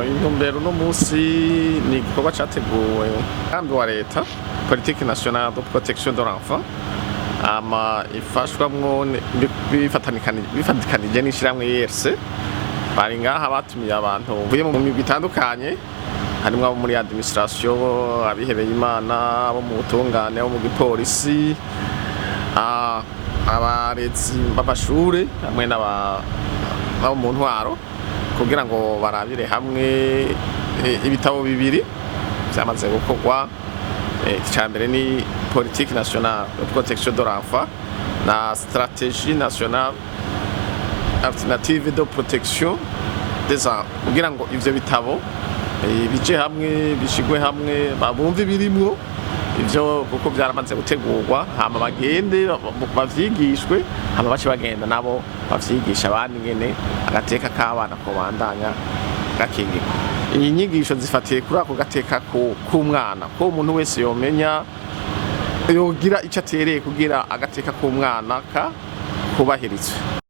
Intumbero no musi ni igikorwa cyateguwe kandi wa leta politique nationale de protection de l'enfant ifashwamwo bifatikanije n'ishiramwe yese bari ngaha batumiye abantu buye mu migwi itandukanye harimo abo muri administration abihebeye Imana abo mu butungane abo mu gipolisi abarezi b'amashure hamwe n'abo mu ntwaro kugira ngo barabire hamwe ibitabo bibiri byamaze gukorwa. Icyambere ni politique nationale de protection de l'enfant na stratégie nationale alternative de protection des enfants kugira ngo ivyo bitabo bije hamwe bishigwe hamwe babumve birimwo ivyo kuko byaramaze gutegurwa hama bagende bavyigishwe hama bace bagenda nabo bavyigisha abandi ngene agateka k'abana ko bandanya gakingirwa. Iyi nyigisho zifatiye kuri ako gateka k'umwana ko umuntu wese yomenya yogira icyo atereye kugira agateka k'umwana kubahirizwe.